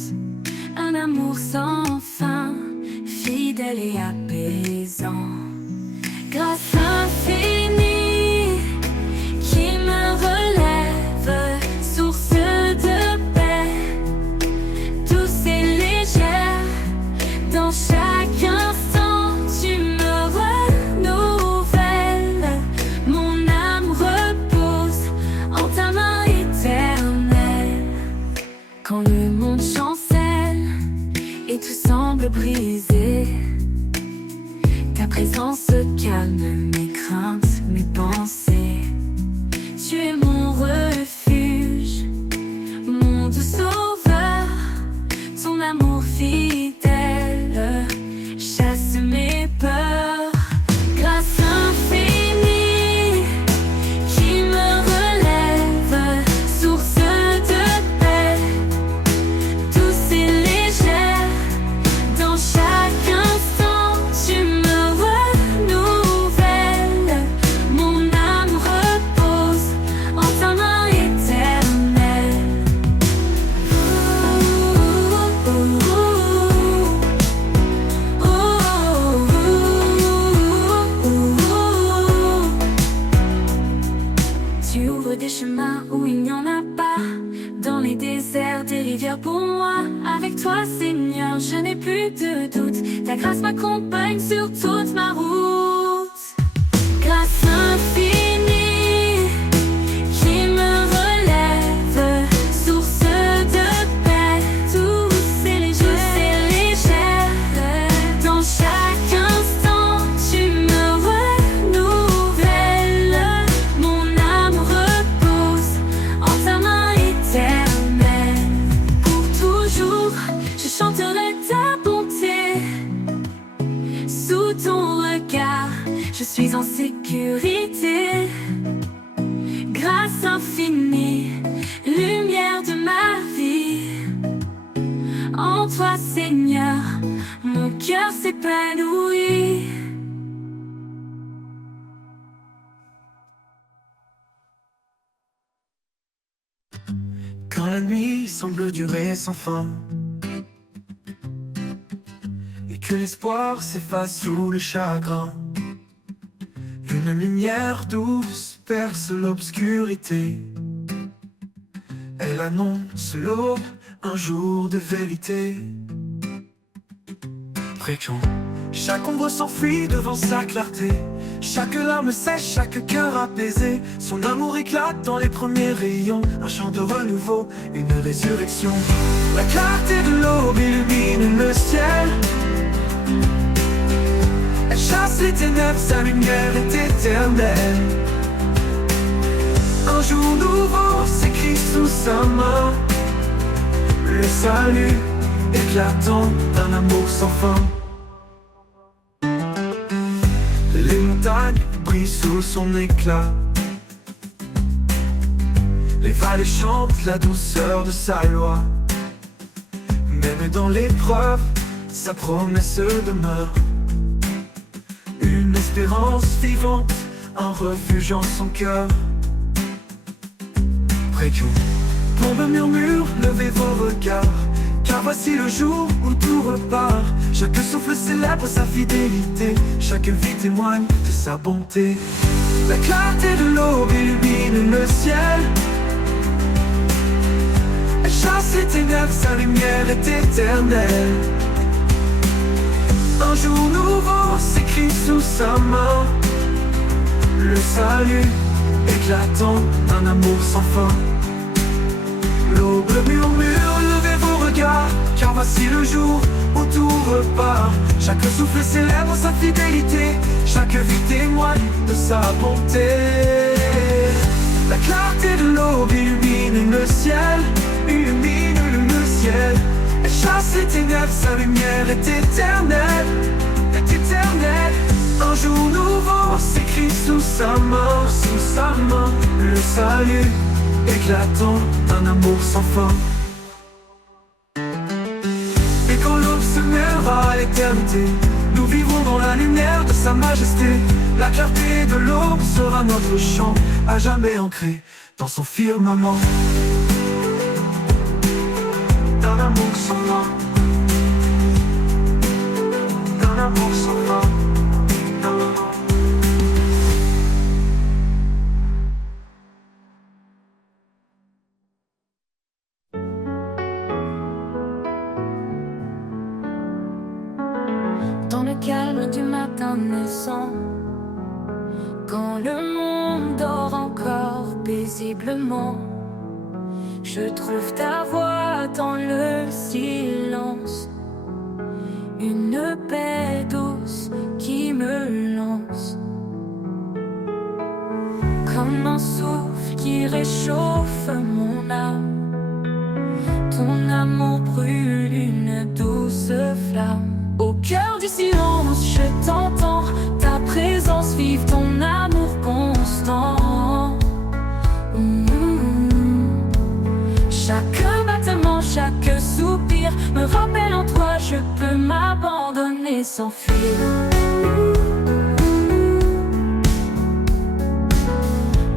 Un amour sans fin, fidèle et apaisant. Grâce infinie qui me relève, source de paix, douce et légère. Dans chaque instant, tu me renouvelles. Mon âme repose en ta main éternelle. Quand le monde chancelle et tout semble brisé, ta présence calme mes craintes, mes pensées. Tu es mon refuge, mon doux sauveur. Ton amour fidèle chasse mes peurs. Grâce infinie qui me relève, source de paix, douce et légère. Dans chaque instant, tu me renouvelles. Mon âme repose en ta main éternelle. Tu ouvres des chemins où il n'y en a pas, dans les déserts, des rivières pour moi. Avec toi, Seigneur, je n'ai plus de doute. Ta grâce m'accompagne sur toute ma route. Grâce infinie qui me relève, source de paix, douce et légère. Dans chaque instant, tu me renouvelles. Mon âme repose en ta main infinie, lumière de ma vie. En toi, Seigneur, mon cœur s'épanouit. Quand la nuit semble durer sans fin et que l'espoir s'efface sous le chagrin, une lumière douce perce l'obscurité. Elle annonce l'aube, un jour de vérité. Précieux. Chaque ombre s'enfuit devant sa clarté. Chaque larme sèche, chaque cœur apaisé. Son amour éclate dans les premiers rayons. Un chant de renouveau, une résurrection. La clarté de l'aube illumine le ciel. Elle chasse les ténèbres, sa lumière est éternelle. Un jour nouveau s'écrit sous sa main. Le salut éclatant d'un amour sans fin. Les montagnes brillent sous son éclat. Les vallées chantent la douceur de sa loi. Même dans l'épreuve, sa promesse demeure. Une espérance vivante, un refuge en son cœur. Près que tombe murmure, levez vos regards, car voici le jour où tout repart. Chaque souffle célèbre sa fidélité, chaque vie témoigne de sa bonté. La clarté de l'aube illumine le ciel. Elle chasse les ténèbres, sa lumière est éternelle. Un jour nouveau s'écrit sous sa main. Le salut éclatant d'un amour sans fin. L'aube murmure, levez vos regards, car voici le jour où tout repart. Chaque souffle célèbre sa fidélité, chaque vie témoigne de sa bonté. La clarté de l'aube illumine le ciel, illumine le ciel. Elle chasse les ténèbres, sa lumière est éternelle, est éternelle. Un jour nouveau s'écrit sous sa main, le salut éclatant d'un amour sans fin. Et quand l'aube se mêlera à l'éternité, nous vivrons dans la lumière de sa majesté. La clarté de l'aube sera notre chant, à jamais ancré dans son firmament. D'un amour sans fin, d'un amour sans fin. Dans le calme du matin naissant, quand le monde dort encore paisiblement, je trouve ta voix dans le silence, une paix douce qui me lance, comme un souffle qui réchauffe mon âme. Ton amour brûle une douce flamme. Au cœur du silence, je t'entends, ta présence vive, ton amour constant. Chaque battement, chaque soupir me rappelle en toi, je peux m'abandonner sans fuir.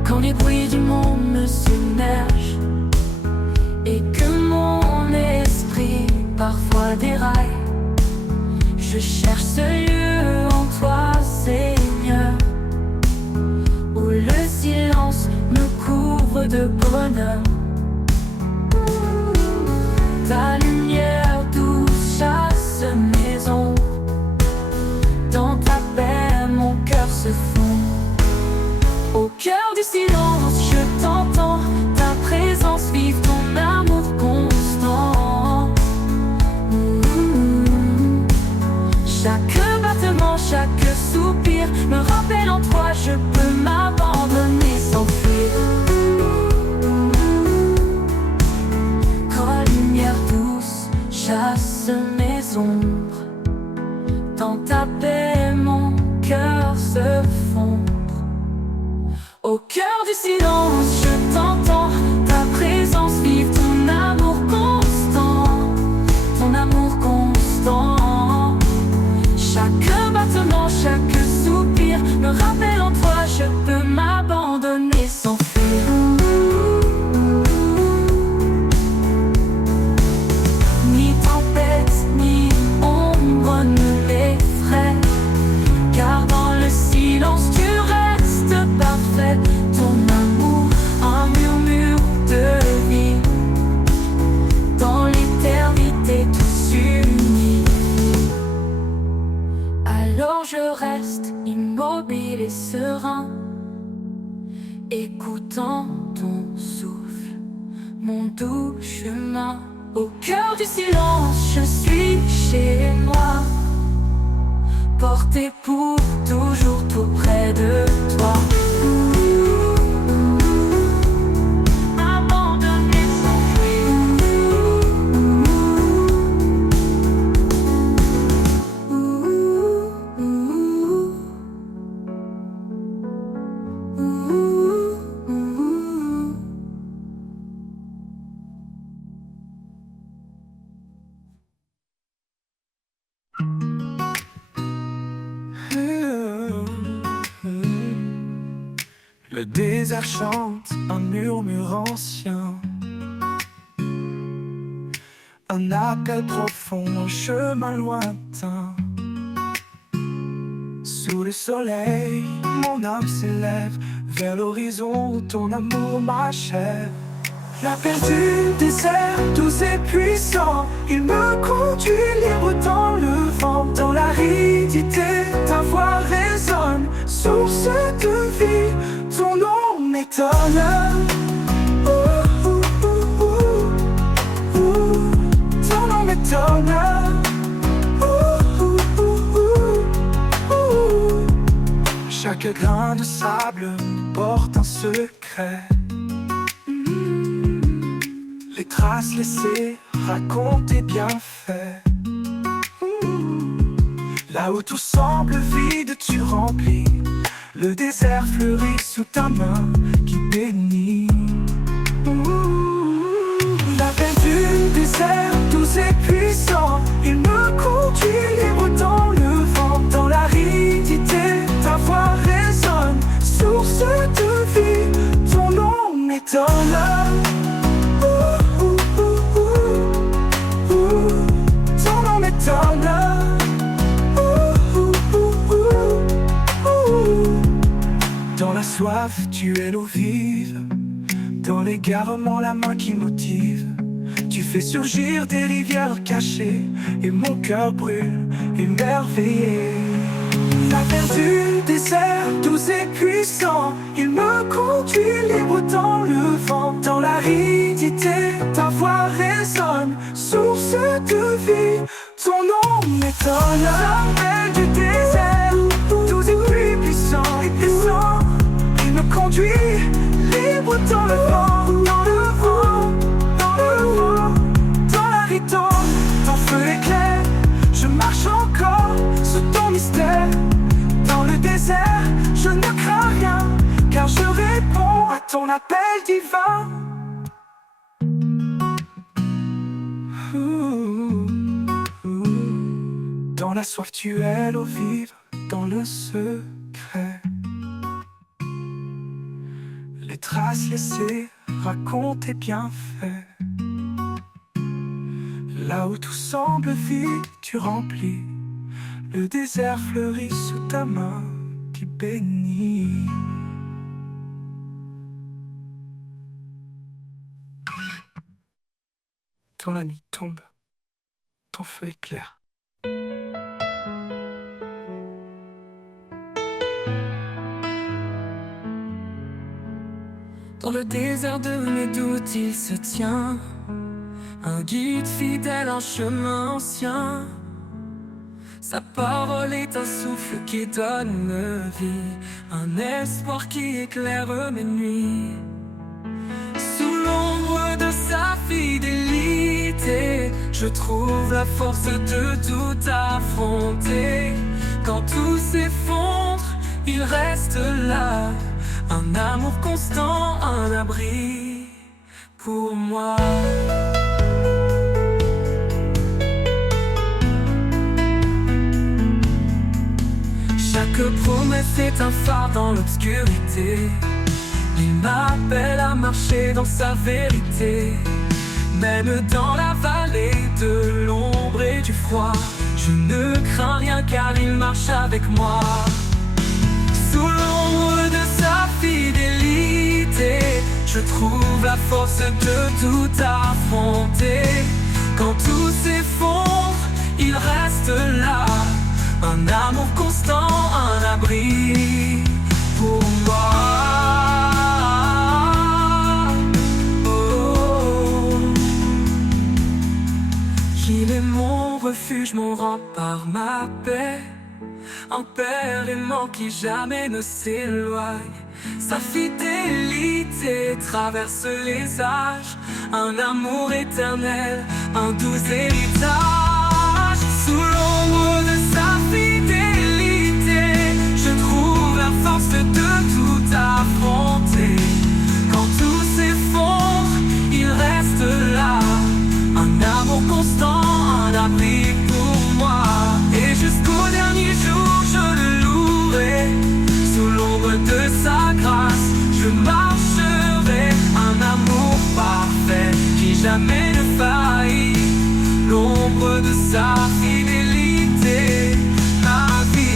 Quand les bruits du monde me submergent et que mon esprit parfois déraille, je cherche ce lieu en toi, Seigneur, où le silence me couvre de bonheur. Ta lumière douce chasse mes ombres. Dans ta paix, mon cœur se fond. Au cœur du silence, je t'entends, ta présence vive, ton amour constant. Chaque battement, chaque soupir me rappelle en toi, je peux m'abandonner sans fuir. Quand la lumière douce J'entends ton souffle, mon doux chemin. Au cœur du silence, je suis chez moi, porté pour toujours tout près de toi. Abandonné sans Le désert chante un murmure ancien, un appel profond, un chemin lointain. Sous le soleil, mon âme s'élève vers l'horizon où ton amour m'achève. L'appel du désert, doux et puissant, il me conduit libre dans le vent. Dans l'aridité, ta voix résonne, source de vie, ton nom m'étonne. Ton nom m'étonne. Chaque grain de sable porte un secret. Les traces laissées racontent tes bienfaits. Là où tout semble vide, tu remplis. Le désert fleurit sous ta main qui bénit. L'appel du désert, doux et puissant, il me conduit libre dans le vent. Dans l'aridité, ta voix résonne, source de vie, ton nom m'étonne. Ton nom m'étonne. Dans la soif, tu es l'eau vive. Dans l'égarement, la main qui motive. Tu fais surgir des rivières cachées, et mon cœur brûle, émerveillé. L'appel du désert, doux et puissant, il me conduit libre dans le vent. Dans l'aridité, ta voix résonne, source de vie, ton nom m'étonne. L'appel du désert, doux et puissant, il me conduit libre dans le vent. Dans le vent, dans le vent, dans l'aridité, ton feu éclaire, je marche encore sous ton mystère. Dans le désert, je ne crains rien, car je réponds à ton appel divin. Dans la soif, tu es l'eau vive, dans le secret. Les traces laissées racontent tes bienfaits. Là où tout semble vide, tu remplis. Le désert fleurit sous ta main qui bénit. Quand la nuit tombe, ton feu éclaire. Dans le désert de mes doutes, il se tient un guide fidèle, un chemin ancien. Sa parole est un souffle qui donne vie, un espoir qui éclaire mes nuits. Sous l'ombre de sa fidélité, je trouve la force de tout affronter. Quand tout s'effondre, il reste là, un amour constant, un abri pour moi. Chaque promesse est un phare dans l'obscurité. Il m'appelle à marcher dans sa vérité. Même dans la vallée de l'ombre et du froid, je ne crains rien car il marche avec moi. Sous l'ombre de sa fidélité, je trouve la force de tout affronter. Quand tout s'effondre, il reste là, un amour constant, un abri pour moi. refuge, mon rempart, ma paix. Un père aimant qui jamais ne s'éloigne. Sa fidélité traverse les âges. Un amour éternel, un doux héritage. Sous l'ombre de sa fidélité, je trouve la force de tout affronter. Quand tout s'effondre, il reste là. Un amour constant, un abri pour moi. Et jusqu'au dernier jour, je le louerai. Sous l'ombre de sa grâce, je marcherai. Un amour parfait qui jamais ne faillit. L'ombre de sa fidélité, ma vie.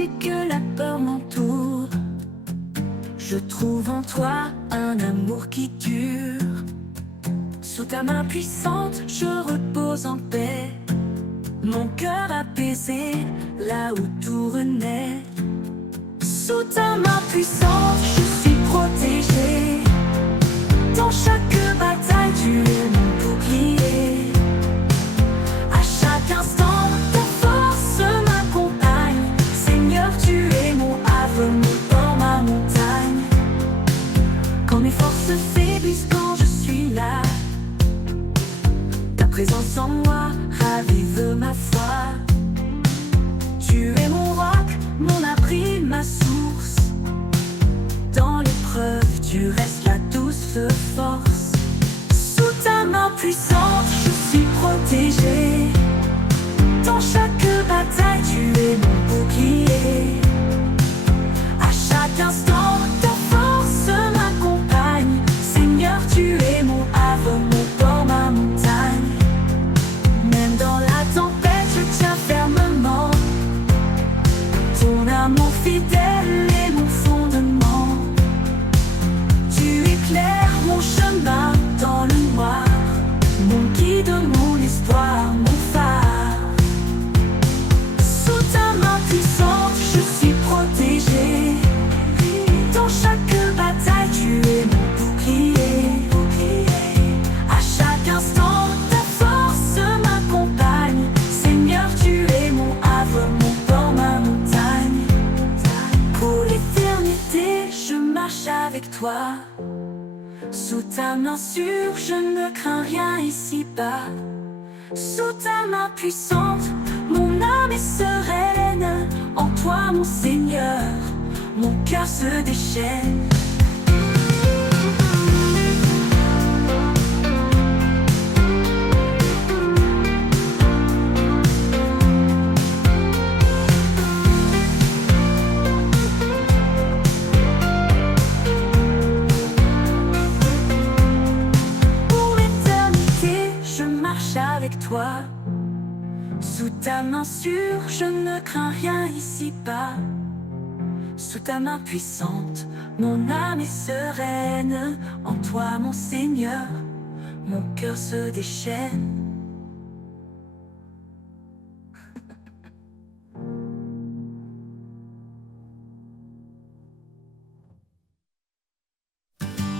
Et que la peur m'entoure, je trouve en toi un amour qui dure. Sous ta main puissante, je repose en paix. Mon cœur apaisé, là où tout renaît. Sous ta main puissante, je suis protégé. Dans chaque bataille, tu es mon bouclier. À chaque instant, ta force m'accompagne. Seigneur, tu es mon havre, mon port, ma montagne. Quand mes forces faiblissent, quand je suis là, ta présence en moi ravive ma foi. Tu es mon roc, mon abri, ma source. Dans l'épreuve, tu restes la douce force. Sous ta main puissante, je suis protégé. Dans chaque bataille, tu es mon bouclier. À chaque instant, ta force m'accompagne. Seigneur, tu es mon havre, mon port, ma montagne. Même dans la tempête, je tiens fermement. Ton amour fidèle est mon fondement. Tu éclaires mon chemin dans le noir. Mon guide, mon espoir, mon phare. Sous ta main puissante, je suis protégé. Dans chaque bataille, tu es mon bouclier. À chaque instant, ta force m'accompagne. Seigneur, tu es mon havre, mon port, ma montagne. Pour l'éternité, je marche avec toi. Sous ta main sûre, je ne crains rien ici-bas. Sous ta main puissante, mon âme est sereine. En toi, mon Seigneur, mon cœur se déchaîne. Pour l'éternité, je marche avec toi. Sous ta main sûre, je ne crains rien ici-bas. Sous ta main puissante, mon âme est sereine. En toi, mon Seigneur, mon cœur se déchaîne.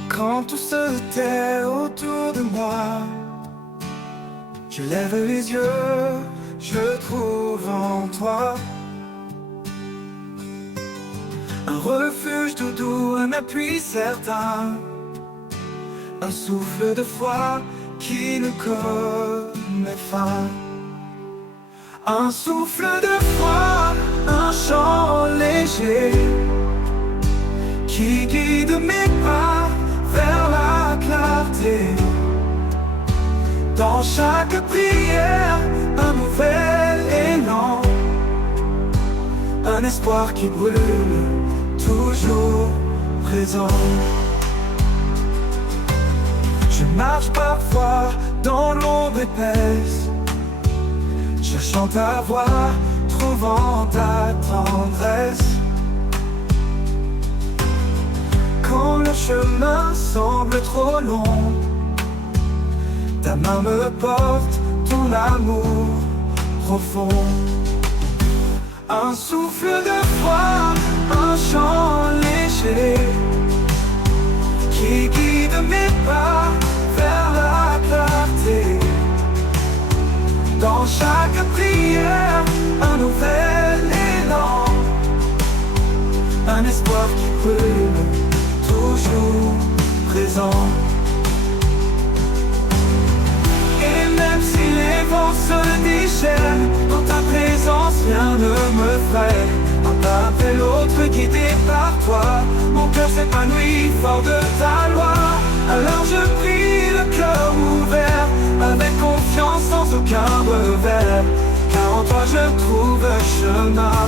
Quand tout se tait autour de moi, je lève les yeux, je trouve en toi un refuge tout doux, un appui certain, un souffle de foi qui ne connaît fin. Un souffle de foi, un chant léger qui guide mes pas vers la clarté. Dans chaque prière, un nouvel élan, un espoir qui brûle, toujours présent. Je marche parfois dans l'ombre épaisse, cherchant ta voix, trouvant ta tendresse. Quand le chemin semble trop long, ta main me porte, ton amour profond. Un souffle de foi, un chant léger qui guide mes pas vers la clarté. Dans chaque prière, un nouvel élan, un espoir qui brûle, toujours présent. Et même si les vents se déchaînent, dans ta présence rien ne me freine. Un pas après l'autre guidé par toi, mon cœur s'épanouit fort de ta loi. Alors je prie le cœur ouvert, avec confiance sans aucun revers. Car en toi je trouve un chemin,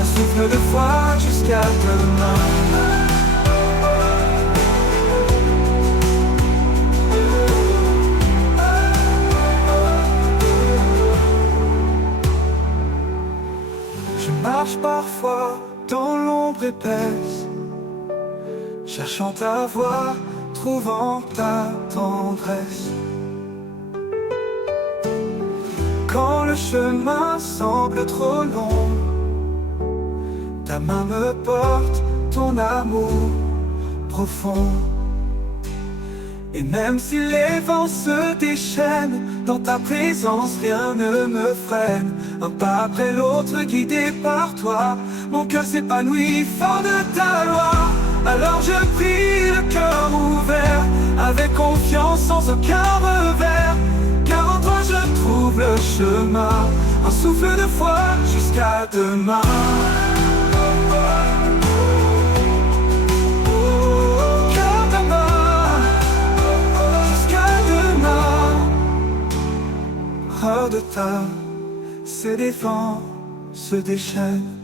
un souffle de foi jusqu'à demain. Je marche parfois dans l'ombre épaisse, cherchant ta voix, trouvant ta tendresse. Quand le chemin semble trop long, ta main me porte, ton amour profond. Et même si les vents se déchaînent, dans ta présence rien ne me freine. Un pas après l'autre guidé par toi, mon cœur s'épanouit fort de ta loi. Alors je prie le cœur ouvert, avec confiance sans aucun revers. Car en toi je trouve le chemin, un souffle de foi jusqu'à demain. Hors de ta, ces défenses se déchaînent.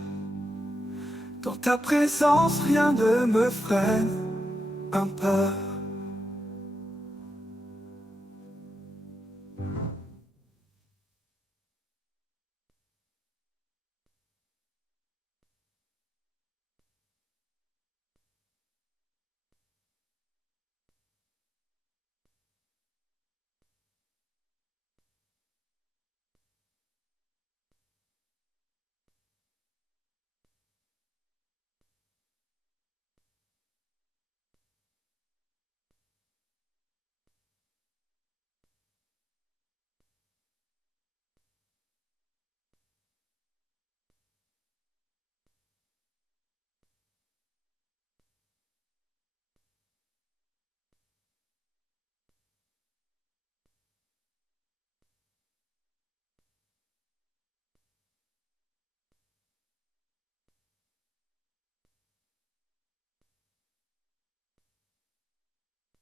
Dans ta présence, rien ne me freine. Un pas